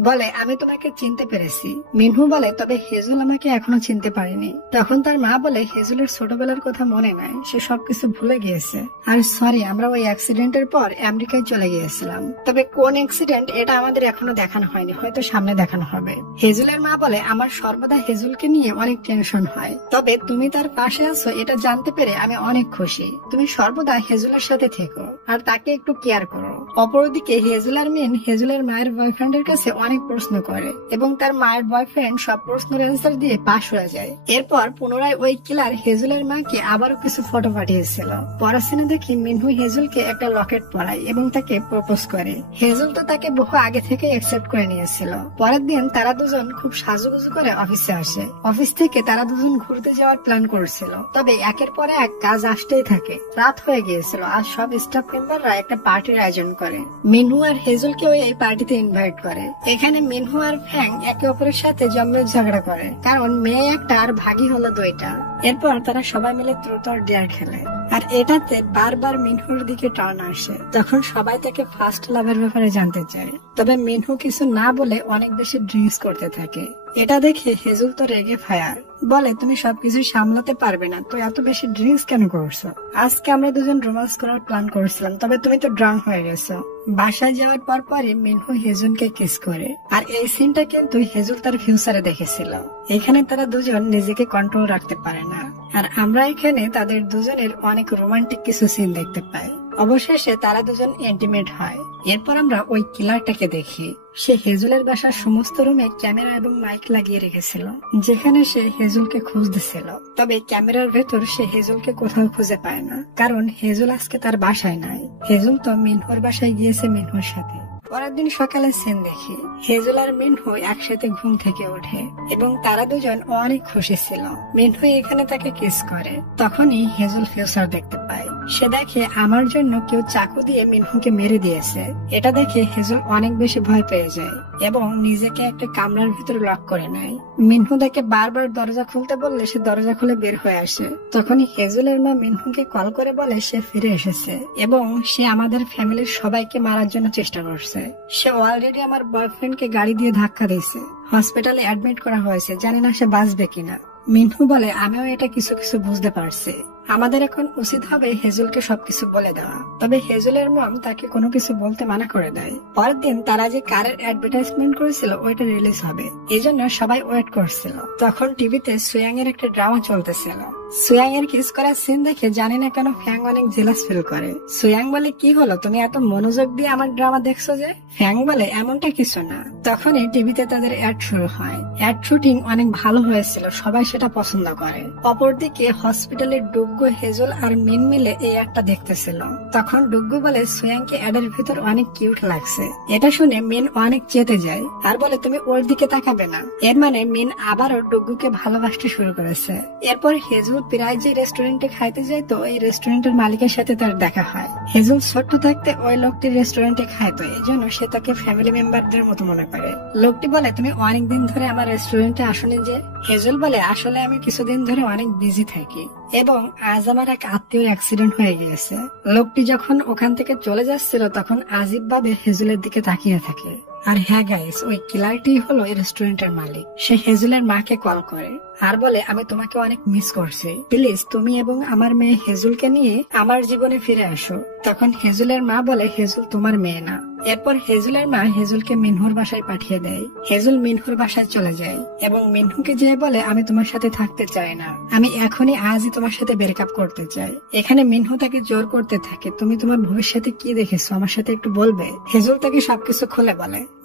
বলে আমি তোমাকে চিনতে পেরেছি। মিনহু বলে তবে হেজুল আমাকে এখনো চিনতে পারেনি। তখন তার মা বলে হেজুলের ছোটবেলার কথা মনে নাই, সে সবকিছু ভুলে গিয়েছে। আর সরি, আমরা ওই অ্যাক্সিডেন্টের পর আমেরিকায় চলে গিয়েছিলাম, তবে কোন অ্যাক্সিডেন্ট এটা আমাদের এখনো দেখানো হয়নি, হয়তো সামনে দেখানো হবে। হেজুলের মা বলে আমার সর্বদা হেজুলকে নিয়ে অনেক টেনশন হয়, তবে তুমি তার পাশে আছো এটা জানতে পেরে আমি অনেক খুশি। তুমি সর্বদা হেজুলের সাথে থেকো আর তাকে একটু কেয়ার করো। অপরদিকে হেজুল আর মিন হেজুলের মায়ের বয়ফ্রেন্ডের কাছে অনেক প্রশ্ন করে এবং তার মায়ের বয়ফ্রেন্ড সব প্রশ্নের অ্যান্সার দিয়ে পাশ হয়ে যায়। এরপর পুনরায় ওই কিলার হেজুলের মাকে আবারও কিছু ফটো পাঠিয়েছিল। পড়াশোনা দেখি মিনহু হেজুলকে একটা লকেট পরায় এবং তাকে প্রপোজ করে। হেজুল তো তাকে বহু আগে থেকে অ্যাকসেপ্ট করে নিয়েছিল। পরের দিন তারা দুজন খুব সাজুগুজু করে অফিসে আসে। অফিস থেকে তারা দুজন ঘুরতে যাওয়ার প্ল্যান করেছিল, তবে একের পর এক কাজ আসতেই থাকে। রাত হয়ে গিয়েছিল আর সব স্টাফ মেম্বাররা একটা পার্টির আয়োজন করে। মিনহু আর হেজুলকে এই পার্টিতে ইনভাইট করে। এখানে মিনহু আর ফ্যাং একে অপরের সাথে জমে ঝগড়া করে, কারণ মেয়ে একটা আর ভাগি হলো দুইটা। এরপর তারা সবাই মিলে ট্রুথ অর ডেয়ার খেলে, আর এটাতে বারবার মিনহুর দিকে টার্ন আসে। তখন সবাই তাকে ফার্স্ট লাভের ব্যাপারে জানতে চায়, তবে মিনহু কিছু না বলে অনেক বেশি ড্রিঙ্কস করতে থাকে। এটা দেখে হেজুল তো রেগে ফায়ার, বলে তুমি সবকিছু সামলাতে পারবে না, তো এত বেশি ড্রিঙ্কস কেন করছো? আজকে আমরা দুজন রোমান্স করার প্ল্যান করেছিলাম, তবে তুমি তো ড্রাঙ্ক হয়ে গেছো। বাসায় যাওয়ার পর পরে মিনহু হেজুলকে কিস করে, আর এই সিনটা কিন্তু হেজুল তার ফিউচারে দেখেছিল। এখানে তারা দুজন নিজেকে কন্ট্রোল রাখতে পারে না, আর আমরা এখানে তাদের দুজনের অনেক রোমান্টিক কিছু সিন দেখতে পাই। অবশেষে তারা দুজন ইন্টিমেট হয়। এরপর আমরা ওই কিলারটাকে দেখি। সে হেজুলের বাসার সমস্ত রুমে ক্যামেরা এবং মাইক লাগিয়ে রেখেছিল, যেখানে সে হেজুলকে খুঁজতেছিল। তবে ক্যামেরার ভেতর সে হেজুলকে কোথাও খুঁজে পায় না, কারণ হেজুল আজকে তার বাসায় নাই। হেজুল তো মিনহুর বাসায় গিয়েছে মিনহুর সাথে। পরের দিন সকালে সিন দেখি হেজুল আর মিনহু একসাথে ঘুম থেকে ওঠে এবং তারা দুজন অনেক খুশি ছিল। মিনহু এখানে তাকে কিস করে। তখনই হেজুল ফিউচার দেখতে পায়। সে দেখে আমার জন্য কেউ চাকু দিয়ে মিনহুকে মেরে দিয়েছে। এটা দেখে হেজুল অনেক বেশি ভয় পেয়ে যায় এবং নিজেকে একটা কামরার ভিতরে লক করে নেয়। মিনহু তাকে বারবার দরজা খুলতে বললে সে দরজা খুলে বের হয়ে আসে। তখনই হেজুলের মা মিনহুকে কল করে বলে সে ফিরে এসেছে এবং সে আমাদের ফ্যামিলির সবাইকে মারার জন্য চেষ্টা করছে। সে অলরেডি আমার বয়ফ্রেন্ডকে গাড়ি দিয়ে ধাক্কা দিয়েছে, হসপিটালে অ্যাডমিট করা হয়েছে, জানি না সে বাঁচবে কিনা। মিনহু বলে আমিও এটা কিছু কিছু বুঝতে পারছি। আমাদের এখন উচিত হবে হেজুলকে সবকিছু বলে দেওয়া, তবে হেজুলের মম তাকে কোনো কিছু বলতে মানা করে দেয়। পরের দিন তারা যে কারের অ্যাডভার্টাইজমেন্ট করেছিল ওইটা রিলিজ হবে, এই জন্য সবাই ওয়েট করছিল। তখন টিভিতে সুয়াং এর একটা ড্রামা চলতেছিল। সুয়াং এর কিস করার সিন দেখে জানি না কেন ফ্যাং অনেক জেলাস ফিল করে। সুয়াং বলে কি হলো, তুমি এত মনোযোগ দিয়ে আমার ড্রামা দেখছো যে? ফ্যাং বলে এমনটা কিছু না। তখনই টিভিতে তাদের অ্যাড শুরু হয়। অ্যাড শুটিং অনেক ভালো হয়েছিল, সবাই সেটা পছন্দ করে। অপরদিকে হসপিটালের ডুগ্গু, হেজুল আর মিন মিলে এই অ্যাডটা দেখতেছিল। তখন ডুগ্গু বলে সুয়াংকে অ্যাডের ভিতর অনেক কিউট লাগছে। এটা শুনে মিন অনেক চেতে যায় আর বলে তুমি ওর দিকে তাকাবে না। এর মানে মিন আবারও ডুগ্গুকে ভালোবাসতে শুরু করেছে। এরপর হেজুল প্রায় যে রেস্টুরেন্টে খাইতে যায়, তো এই রেস্টুরেন্টের মালিকের সাথে তার দেখা হয়। হেজুল ছোট্ট থাকতে ওই লোকটির রেস্টুরেন্টে খাইতো, এই জন্য সে তাকে ফ্যামিলি মেম্বারদের মতো মনে করে। লোকটি বলে তুমি অনেকদিন ধরে আমার রেস্টুরেন্টে আসনি যে? হেজুল বলে আসলে আমি কিছুদিন ধরে অনেক বিজি থাকি এবং আজ আমার এক আত্মীয়র অ্যাক্সিডেন্ট হয়ে গিয়েছে। লোকটি যখন ওখান থেকে চলে যাচ্ছিল তখন আজিব ভাবে হেজুলের দিকে তাকিয়ে থাকে। আর হ্যাঁ গাইস, ওই কিলারটি হলো এই রেস্টুরেন্টের মালিক। সে হেজুলের মাকে কল করে আর বলে আমি তোমাকে অনেক মিস করছি, প্লিজ তুমি এবং আমার মেয়ে হেজুলকে নিয়ে আমার জীবনে ফিরে আসো। তখন হেজুলের মা বলে হেজুল তোমার মেয়ে না, এরপর হেজুলের মা হেজুলকে মিনহুর বাসায় পাঠিয়ে দেয়। হেজুল মিনহুর বাসায় চলে যায় এবং মিনহুকে যেয়ে বলে, আমি তোমার সাথে থাকতে চাই না, আমি এখনই আজই তোমার সাথে ব্রেকআপ করতে চাই। এখানে মিনহু তাকে জোর করতে থাকে, তুমি তোমার ভবিষ্যতে কি দেখেছো আমার সাথে একটু বলবে। হেজুল তাকে সবকিছু খুলে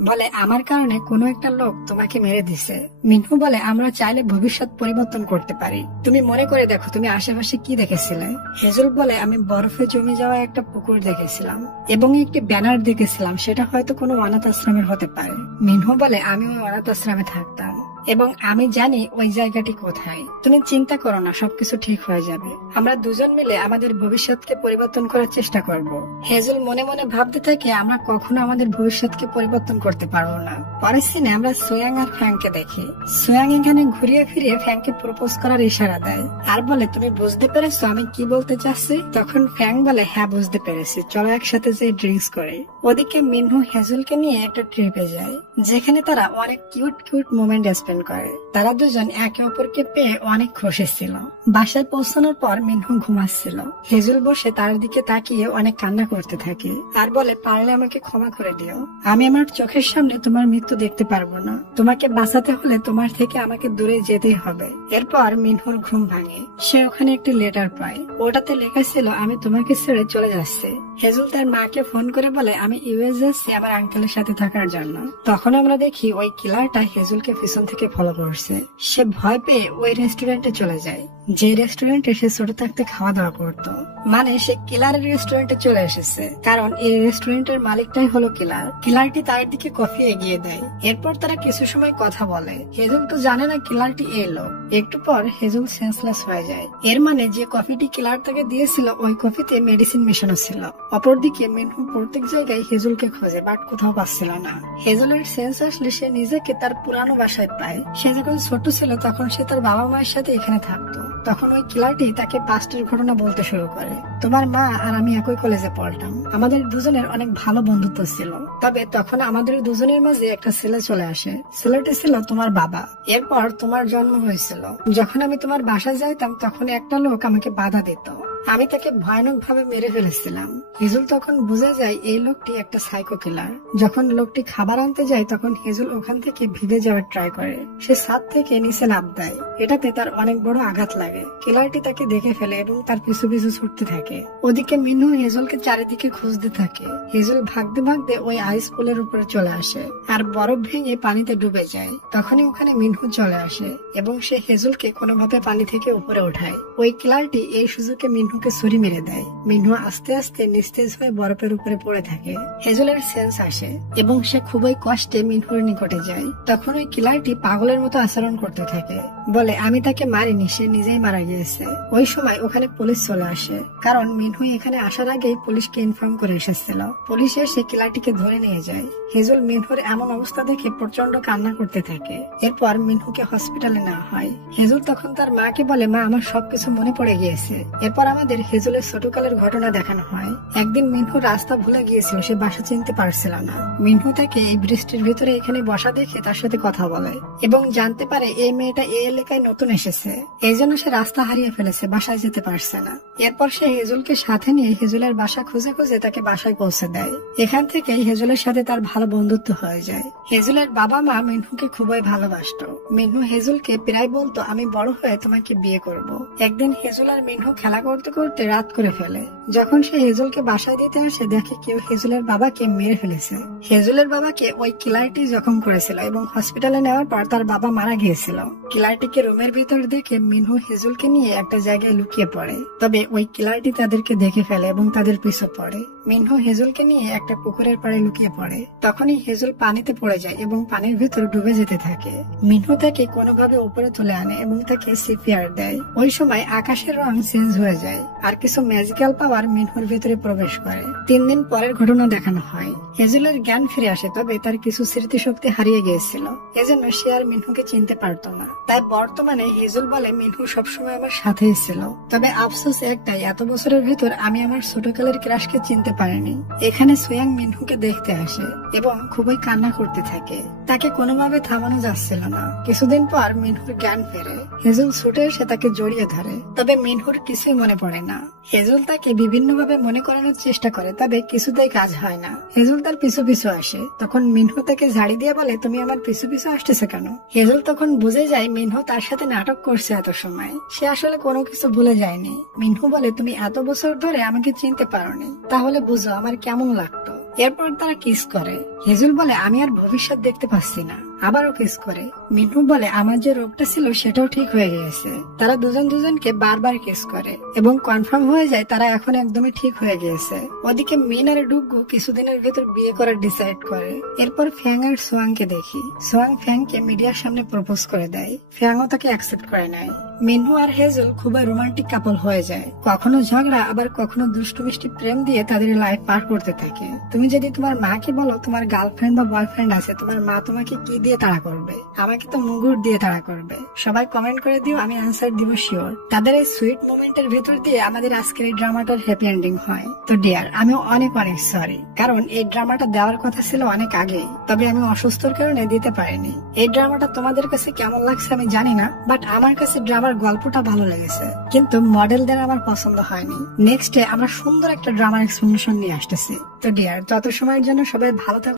বলে আমার কারণে কোনো একটা লোক তোমাকে মেরে দিছে। মিনহু বলে, আমরা চাইলে ভবিষ্যৎ পরিবর্তন করতে পারি, তুমি মনে করে দেখো তুমি আশেপাশে কি দেখেছিলে। হেজুল বলে, আমি বরফে জমে যাওয়া একটা পুকুর দেখেছিলাম এবং একটি ব্যানার দেখেছিলাম, সেটা হয়তো কোনো অনাথ আশ্রমের হতে পারে। মিনহু বলে, আমি ওই অনাথ আশ্রমে থাকতাম এবং আমি জানি ওই জায়গাটি কোথায়, তুমি চিন্তা করো না, সবকিছু ঠিক হয়ে যাবে, আমরা দুজন মিলে আমাদের ভবিষ্যৎকে পরিবর্তন করার চেষ্টা করব। হেজুল মনে মনে ভাবতে থাকে, আমরা কখনো আমাদের ভবিষ্যৎকে পরিবর্তন করতে পারবো না। পরের সিনে আমরা সোয়াং আর ফ্যাংকে দেখি। সোয়াং এখানে ঘুরিয়ে ফিরিয়ে ফ্যাংকে প্রপোজ করার ইশারা দেয় আর বলে, তুমি বুঝতে পেরেছো আমি কি বলতে চাচ্ছি। তখন ফ্যাং বলে, হ্যাঁ বুঝতে পেরেছি, চলো একসাথে যে ড্রিঙ্কস করে। ওদিকে মিনহু হেজুলকে নিয়ে একটা ট্রিপে যায়, যেখানে তারা অনেক কিউট কিউট মোমেন্ট স্পেন্ড করে। তারা দুজন একে অপরকে পেয়ে অনেক খুশি ছিল। বাসায় পৌঁছানোর পর মিনহু ঘুমাচ্ছিল। হেজুল বসে তার দিকে তাকিয়ে অনেক কান্না করতে থাকে আর বলে, পারলে আমাকে ক্ষমা করে দিও, আমি আমার চোখের সামনে তোমার মৃত্যু দেখতে পারবো না, তোমাকে বাঁচাতে হলে তোমার থেকে আমাকে দূরে যেতেই হবে। এরপর মিনহুর ঘুম ভাঙে, সে ওখানে একটি লেটার পায়, ওটাতে লেখা ছিল, আমি তোমাকে ছেড়ে চলে যাচ্ছি। হেজুল তার মাকে ফোন করে বলে, আমি ইউএস যাচ্ছি আমার আঙ্কেলের সাথে থাকার জন্য। তখন আমরা দেখি ওই কিলারটা হেজুলকে পিছন থেকে ফলো করছে। সে ভয় পেয়ে ওই রেস্টুরেন্টে চলে যায়, যে রেস্টুরেন্টে সে ছোট থাকতে খাওয়া দাওয়া করতো। মানে সে কিলারের রেস্টুরেন্টে চলে এসেছে, কারণ এই রেস্টুরেন্টের মালিকটাই হলো কিলার। কিলারটি তার দিকে কফি এগিয়ে দেয়। এরপর তারা কিছু সময় কথা বলে। হেজুল তো জানে না কিলারটি এলো। একটু পর হেজুল সেন্সলেস হয়ে যায়। এর মানে যে কফিটি কিলার তাকে দিয়েছিল ওই কফিতে মেডিসিন মেশানো ছিল। অপরদিকে মিনহু প্রত্যেক জায়গায় হেজুলকে খোঁজে, বাট কোথাও পাচ্ছিল না। হেজুলের সেন্স আসলে সে নিজেকে তার পুরানো বাসায় পায়। সে যখন ছোট ছিল তখন সে তার বাবা মায়ের সাথে এখানে থাকতো। তখন ওই কিলারটি তাকে পাস্টের ঘটনা বলতে শুরু করে, তোমার মা আর আমি একই কলেজে পড়তাম, আমাদের দুজনের অনেক ভালো বন্ধুত্ব ছিল। তবে তখন আমাদের দুজনের মাঝে একটা ছেলে চলে আসে, ছেলেটি ছিল তোমার বাবা। এরপর তোমার জন্ম হয়েছিল। যখন আমি তোমার বাসায় যাইতাম তখন একটা লোক আমাকে বাধা দিত, আমি তাকে ভয়ানক ভাবে মেরে ফেলেছিলাম। হেজুল তখন বুঝে যায় এই লোকটি একটা সাইকো কিলার। যখন লোকটি খাবার আনতে যায় তখন হেজুল ওখান থেকে ভিড়ে যাওয়ার ট্রাই করে। সে ছাদ থেকে নিচে লাফ দেয়, এটাতে তার অনেক বড় আঘাত লাগে। কিলারটি তাকে দেখে ফেলে এবং তার পিছু পিছু ছুটতে থাকে। ওদিকে মিনহু হেজুলকে চারিদিকে খুঁজতে থাকে। হেজুল ভাগতে ভাগতে ওই আইস পুলের উপরে চলে আসে আর বরফ ভেঙে পানিতে ডুবে যায়। তখনই ওখানে মিনহু চলে আসে এবং সে হেজুলকে কোনোভাবে পানি থেকে উপরে ওঠায়। ওই কিলারটি এই সুযোগে মিনহুকে ছুরি মেরে দেয়। মিনহু আস্তে আস্তে নিস্তেজ হয়ে বরফের উপরে পড়ে থাকে। হেজুলের সেন্স আসে এবং সে খুবই কষ্টে মিনহুর নিকটে যায়। তখন ওই কিলারটি পাগলের মতো আচরণ করতে থাকে, বলে আমি তাকে মারিনি, সে নিজেই মারা গিয়েছে। ওই সময় ওখানে পুলিশ চলে আসে, কারণ মিনহু এখানে আসার আগেই পুলিশকে ইনফর্ম করে এসেছিল। পুলিশ এসে কিলারটিকে ধরে নিয়ে যায়। হেজুল মিনহুর এমন অবস্থা দেখে প্রচন্ড কান্না করতে থাকে। এরপর মিনহুকে হসপিটালে নেওয়া হয়। হেজুল তখন তার মাকে বলে, মা আমার সবকিছু মনে পড়ে গিয়েছে। এরপর আমাদের হেজুলের ছোটকালের ঘটনা দেখানো হয়। একদিন মিনহু রাস্তা ভুলে গিয়েছিল, সে বাসা চিনতে পারছিল না। মিনহু তাকে এই বৃষ্টির ভিতরে এখানে বসা দেখে তার সাথে কথা বলে এবং জানতে পারে এই মেয়েটা এই এলাকায় নতুন এসেছে, এই জন্য সে রাস্তা হারিয়ে ফেলেছে, বাসায় যেতে পারছে না। এরপর সে হেজুলকে সাথে নিয়ে হেজুলের বাসা খুঁজে খুঁজে তাকে বাসায় পৌঁছে দেয়। এখান থেকেই হেজুলের সাথে তার ভালো বন্ধুত্ব হয়ে যায়। হেজুলের বাবা মা মিনহুকে খুবই ভালোবাসতো। মিনহু হেজুলকে প্রায় বলতো, আমি বড় হয়ে তোমাকে বিয়ে করব। একদিন হেজুল আর মিনহু খেলা করতে করতে রাত করে ফেলে। যখন সে হেজুলকে বাসায় দিতে আসে দেখে কেউ হেজুলের বাবাকে মেরে ফেলেছে। হেজুলের বাবাকে ওই কিলারটি জখম করেছিল এবং হসপিটালে নেওয়ার পর তার বাবা মারা গিয়েছিল। কিলারটিকে রুমের ভিতর দেখে মিনহু হেজুলকে নিয়ে একটা জায়গায় লুকিয়ে পড়ে। তবে ওই কিলারটি তাদেরকে দেখে ফেলে এবং তাদের পিছু পড়ে। মিনহু হেজুলকে নিয়ে একটা পুকুরের পাড়ে লুকিয়ে পড়ে। তখনই হেজুল পানিতে পড়ে যায় এবং পানির ভিতর ডুবে যেতে থাকে। মিনহু তাকে কোনোভাবে উপরে তুলে আনে এবং তাকে সিপিআর দেয়। ওই সময় আকাশের রং চেঞ্জ হয়ে যায় আর কিছু ম্যাজিক্যাল পাওয়ার মিনহুর ভিতরে প্রবেশ করে। 3 দিন পরের ঘটনা দেখানো হয়। হেজুলের জ্ঞান ফিরে আসে, তবে তার কিছু স্মৃতিশক্তি হারিয়ে গিয়েছিল, এজন্য সে আর মিনহুকে চিনতে পারত না। তাই বর্তমানে হেজেল বলে মিনহু সবসময় আমার সাথেই ছিল। তবে আফসোস একটাই, এত বছরের ভিতর আমি আমার ছোটকালের ক্রাশকে চিনতে পারিনি। এখানে সোয়াং মিনহুকে দেখতে আসে এবং খুবই কান্না করতে থাকে। তাকে কোনোভাবে থামানো যাচ্ছিল না। কিছুদিন পর মিনহুর জ্ঞান ফেরে। হেজেল ছুটে এসে তাকে জড়িয়ে ধরে, তবে মিনহুর কিছুই মনে পড়ে না। হেজেল তাকে বিভিন্নভাবে মনে করানোর চেষ্টা করে, তবে কিছুতেই কাজ হয় না। হেজেল তার পিছু পিছু আসে, তখন মিনহু তাকে ঝাড়ি দিয়ে বলে, তুমি আমার পিছু পিছু আসতেছে কেন? হেজেল তখন বুঝে যায় মিনহু তার সাথে নাটক করছে এত সময়। সে আসলে কোনো কিছু ভুলে যায়নি। মিনহু বলে, তুমি এত বছর ধরে আমাকে চিনতে পারোনি, তাহলে বুঝো আমার কেমন লাগতো। এরপর তারা কিস করে। হেজেল বলে, আমি আর ভবিষ্যৎ দেখতে পাচ্ছি না। আবারও কিস করে। মিনহু বলে, আমার যে রোগটা ছিল সেটাও ঠিক হয়ে গিয়েছে। তারা দুজন দুজনকে বারবার কিস করে এবং কনফার্ম হয়ে যায় তারা এখন একদমই ঠিক হয়ে গিয়েছে। ওদিকে মিন আর ডুগু কিছুদিনের ভেতর বিয়ে করার ডিসাইড করে। এরপর ফ্যাং আর সোয়াংকে দেখি। সোয়াং ফ্যাংকে মিডিয়ার সামনে প্রপোজ করে দেয়। ফ্যাংও তাকে অ্যাকসেপ্ট করে নেয়। মিনহু আর হেজেল খুবই রোমান্টিক কাপল হয়ে যায়। কখনো ঝগড়া, আবার কখনো দুষ্টু মিষ্টি প্রেম দিয়ে তাদের লাইফ পার করতে থাকে। তুমি যদি তোমার মাকে বলো তোমার গার্লফ্রেন্ড বা বয়ফ্রেন্ড আছে, তোমার মা তোমাকে কি দিয়ে তাড়া করবে? আমাকে তো মুগুর দিয়ে তাড়া করবে। সবাই কমেন্ট করে দিও, আমি আনসার দিব শিওর। তাদের এই সুইট মোমেন্টের ভেতর দিয়ে আমাদের আজকের এই ড্রামাটার হ্যাপি এন্ডিং হয়। তো ডিয়ার, আমিও অনেক অনেক সরি, কারণ এই ড্রামাটা দেওয়ার কথা ছিল অনেক আগেই, তবে আমি অসুস্থর কারণে দিতে পারিনি। এই ড্রামাটা তোমাদের কাছে কেমন লাগছে আমি জানি না, বাট আমার কাছে ড্রামার গল্পটা ভালো লেগেছে, কিন্তু মডেলদের আমার পছন্দ হয়নি। নেক্সটে আমরা সুন্দর একটা ড্রামার এক্সপ্লেনেশন নিয়ে আসতেছি। তো ডিয়ার, তত সময়ের জন্য সবাই ভালো থাকো।